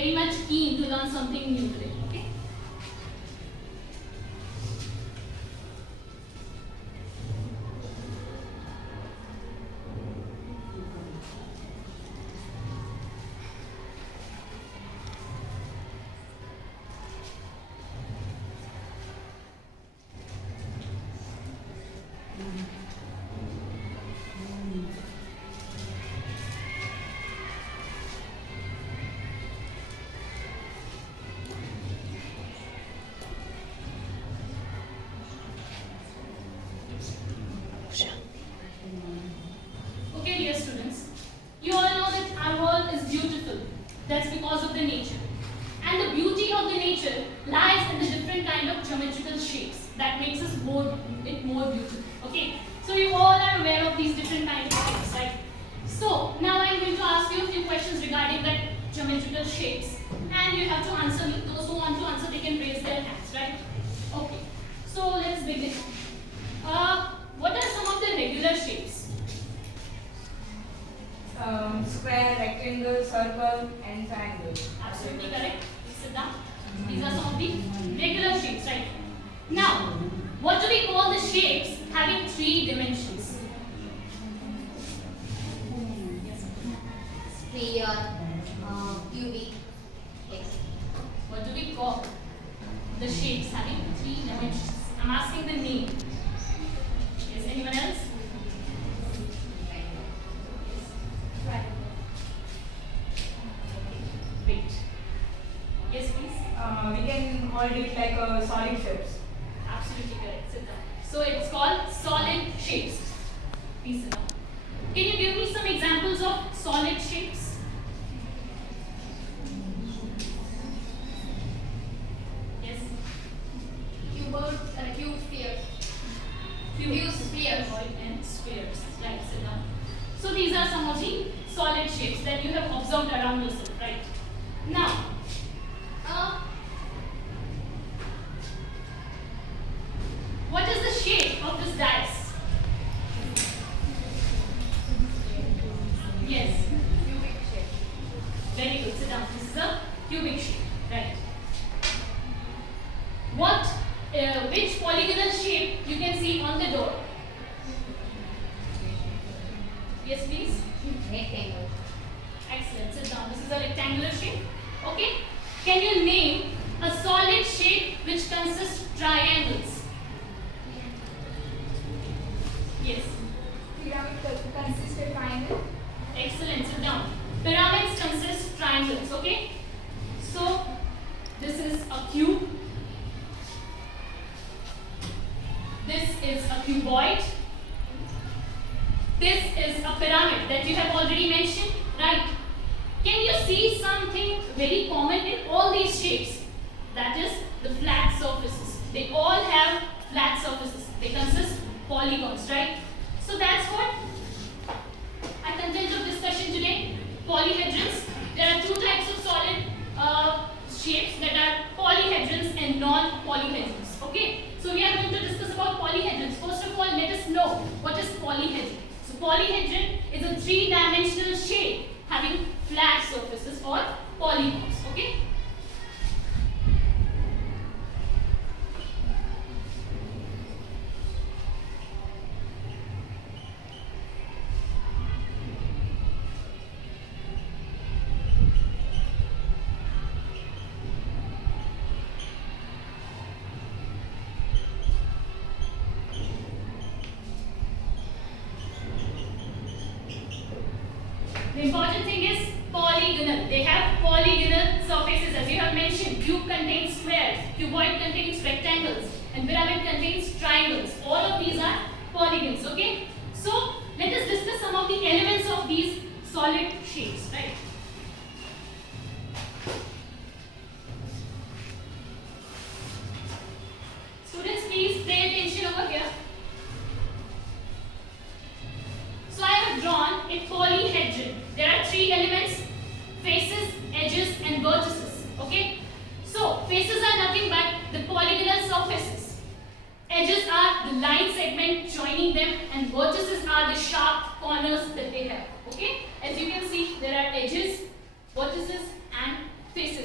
very much keen to learn something new today. Okay? Okay, dear students, you all know that our world is beautiful. That's because of the nature. And the beauty of the nature lies in the different kind of geometrical shapes that makes it more beautiful. Okay, so you all are aware of these different kinds of shapes, right? So now I'm going to ask you a few questions regarding that geometrical shapes, and you have to answer me. Those who want to answer, they can raise their hands, right? Okay, so let's begin. What are some of the regular shapes? Square, rectangle, circle, and triangle. Absolutely correct. Please sit down. These are some of the regular shapes, right? Now, what do we call the shapes having 3 dimensions? Sphere, cubic. Yes. What do we call the shapes having 3 dimensions? I'm asking the name. Yes, anyone else? Great. Yes, please. We can call it like a solid shapes. Absolutely correct. Sit down. So it's called solid shapes. Please sit down. Can you give me some examples of solid shapes? Yes. Cube sphere. Cube spheres and spheres. Right, sit down. So these are some of the solid shapes that you have observed around yourself, right? Now, what is the shape of this dice? Yes. Cubic shape. Very good. Sit down. This is a cubic shape, right? Which polygonal shape you can see on the door? Yes, please. Rectangle. Excellent. Sit down. This is a rectangular shape. Okay. Can you name a solid shape which consists triangles? Yes. Pyramid consists of triangle. Excellent. Sit down. Pyramids consist triangles. Okay. So this is a cube. This is a cuboid. This is a pyramid that you have already mentioned, right? Can you see something very common in all these shapes? That is the flat surfaces. They all have flat surfaces. They consist of polygons, right? So that's what our content of discussion today. Polyhedrons. There are 2 types of solid shapes that are polyhedrons and non-polyhedrons. Okay? So we are going to discuss about polyhedrons. First of all, let us know what is polyhedron. So polyhedron is a 3-dimensional shape having flat surfaces or polygons. Okay? The important thing is polygonal. They have polygonal surfaces, as you have mentioned. Cube contains squares, cuboid contains rectangles, and pyramid contains triangles. All of these are polygons. Okay? So let us discuss some of the elements of these solid shapes, right? Students, please pay attention over here. So I have drawn a polyhedron. There are 3 elements: faces, edges, and vertices. Okay? So faces are nothing but the polygonal surfaces. Edges are the line segment joining them, and vertices are the sharp corners that they have. Okay? As you can see, there are edges, vertices, and faces.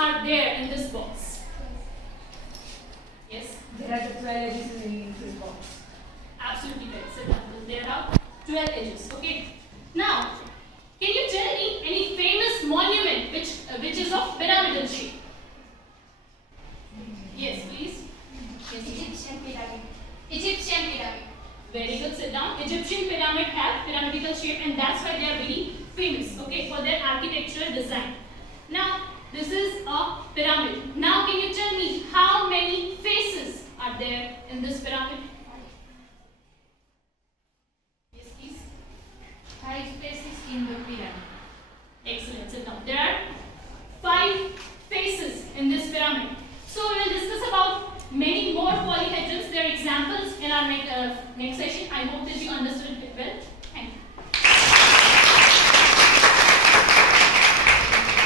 are there in this box? Yes, There are the 12 edges in this box. absolutely correct. So there are 12 edges. Okay. Now, can you tell me any famous monument which is of pyramidal shape? Yes, please. Yes, Egyptian pyramid. Egyptian pyramid. very good. Sit down. Egyptian pyramid have pyramidal shape, and that's why they are very famous. Okay, for their architectural design. Now, this is a pyramid. Now, can you tell me how many faces are there in this pyramid? Yes, please. 5 spaces in the pyramid. Excellent. Sit down. There are 5 faces in this pyramid. So we will discuss about many more polyhedrons. There are examples in our next session. I hope that you understood